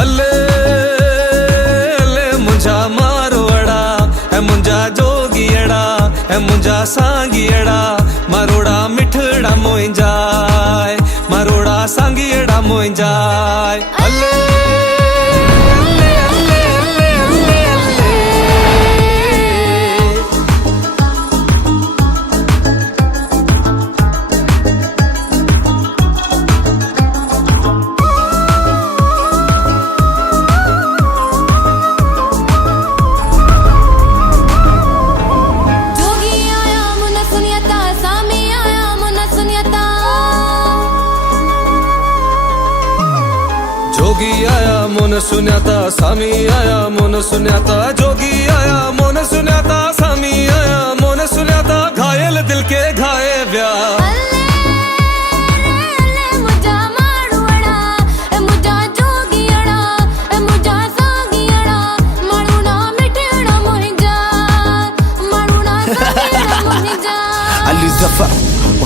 अले अले मुंजा मारवाड़ा है मुंजा जोगियड़ा है मुंजा सांगियड़ा मारोड़ा मिठड़ा मोइंजाय मारोड़ा सांगियड़ा मोइंजाय अले जोगी आया मोन सुन्याता सामी आया मोन सुन्याता जोगी आया मोन सुन्याता सामी आया मोन सुन्याता घायल दिल के घाये व्या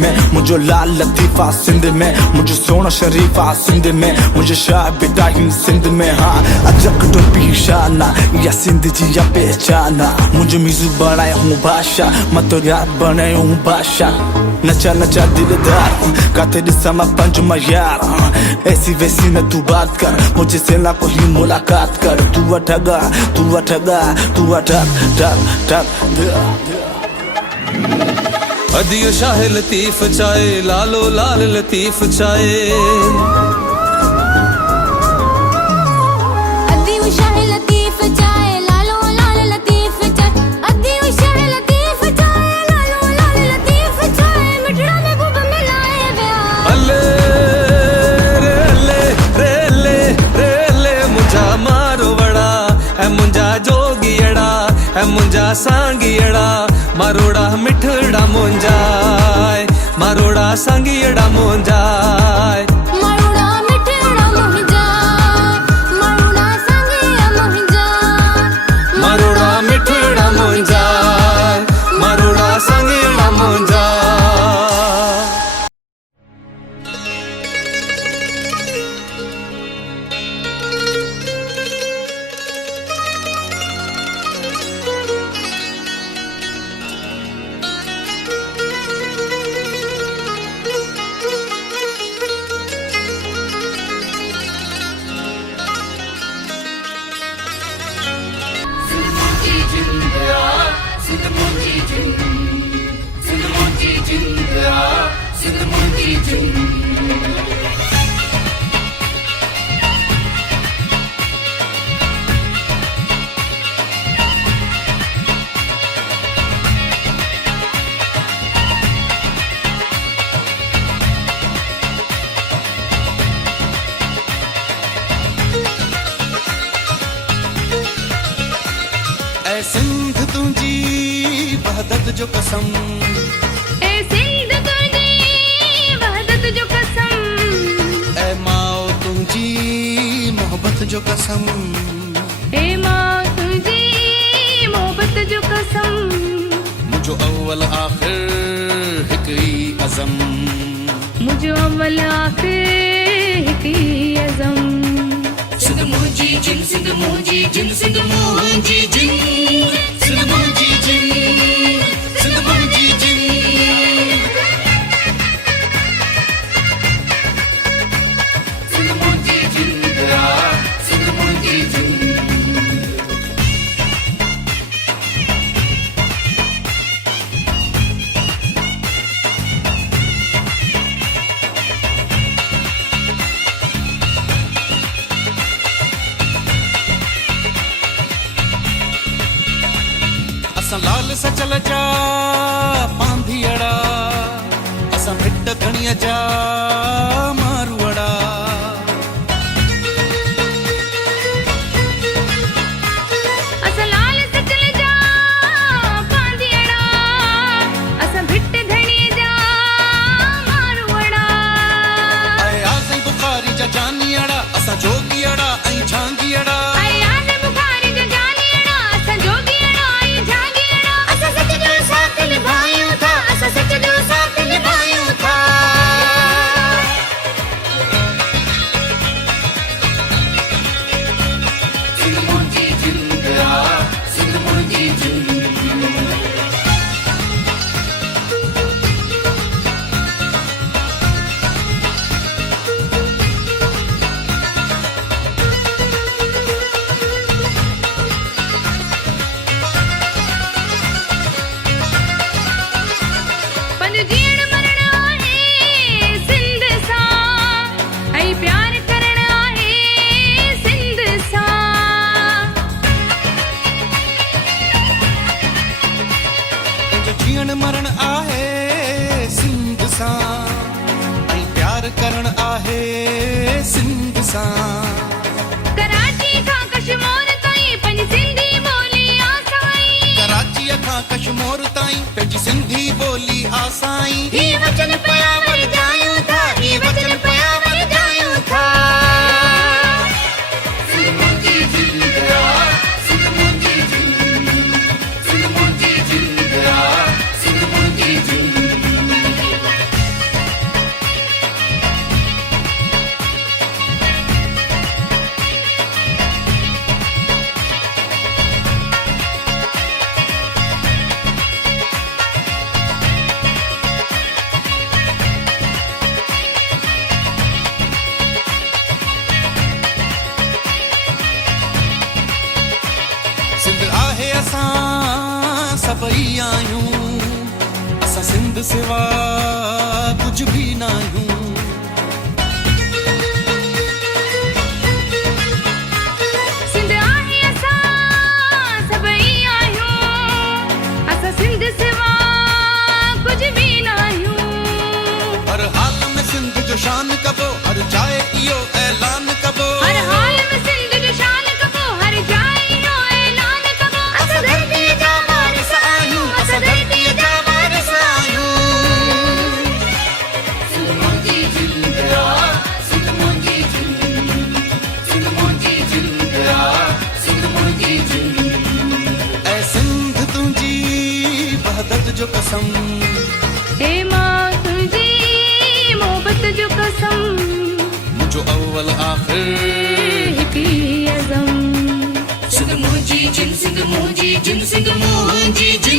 में मुझे लाल लतीफा सिंध में मुझे सोना शरीफा सिंध में मुझे शाह बिटाहिम सिंध में हाँ अजक टोपी शाना या सिंध जी या पहचाना मुझे मिजू बनाया हूँ बादशाह मैं तो यार बनाया हूँ बादशाह नचा नचा दिलदार का तेरी समा पंजमा यार ऐसी वैसी न तू बात कर मुझे से ना कोई मुलाकात कर तू अठगा तू अठगा तू अठग ठग ठग अदियो शाह लतीफ चाहे लालो लाल लतीफ चाहे अदियो शाह लतीफ चाहे लालो लाल लतीफ चाहे अदियो शाह लतीफ चाहे लालो लाल लतीफ चाहे मिठड़ा में खूब मिलाए व्या अले रे ले रे ले रे ले मुंजा मारवाड़ा है मुंजा जोगियड़ा है मुंजा सांगियड़ा मारोड़ा मिठड़ा मोंजाय मारोड़ा सांगियड़ा मोंजाय मारोड़ा मिठड़ा मोंजाय मारोड़ा सांगिया मोंजाय मारोड़ा मिठड़ा मोंजाय मारोड़ा सांगियड़ा मोंजाय सिंध तुझी वहदत जो कसम ए सिंध तुझी वहदत जो कसम ए माओ तुझी मोहब्बत जो कसम ए माँ तुझी मोहब्बत जो कसम मुझो अव्वल आखिर हिक ही अज़म मुझो अव्वल आखिर हिक ही अज़म सिंध मुंहिंजी जिन सिंध मुंहिंजी जिन सिंध मुंहिंजी जिन सिंध मुंहिंजी जिन सिंध मुंहिंजी जिन सिंध मुंहिंजी जिन सिंध मुंहिंजी जिन लाल सचल जा पांधियड़ा असां मिट धणीअ जा मारवाड़ा असां लाल सचल जा पांधियड़ा असां भिट धणी जा मारवाड़ा ऐं आज़म बुखारी जा जानियड़ा असां जोगियड़ा ऐं झांगियड़ा सच जो साथ निभायूं था असां सच जो साथ निभायूं करण आहे सिंध सां कराची खां कश्मीर ताईं पंहिंजी सिंधी ॿोली आसाई कराची खां कश्मीर ताईं पंहिंजी सिंधी ॿोली आसाई ही वचन पिया वरजायूं था ही वचन पिया वरजायूं था सिंध आहे असां सभई आहियूं असां सिंध सिवा कुझु बि न आहियूं सिंध आहे असां सभई आहियूं असां सिंध सिवा कुझु बि न आहियूं हर हाल में सिंध जो शान कबो हर जाइ इहो ऐलान कबो हर हाल में सिंध जो शान कबो हर जाइ इहो ऐलान कबो असां धरतीअ जा वारिस आहियूं असां धरतीअ जा वारिस आहियूं ऐ सिंध तुंहिंजी वहदत जो कसम हे मां तुंहिंजी मोहबत जो कसम मुंहिंजो अव्वल आख़िर हिकु ई अज़म सिंध मुंहिंजी जिन सिंध मुंहिंजी जिन सिंध मुंहिंजी जिन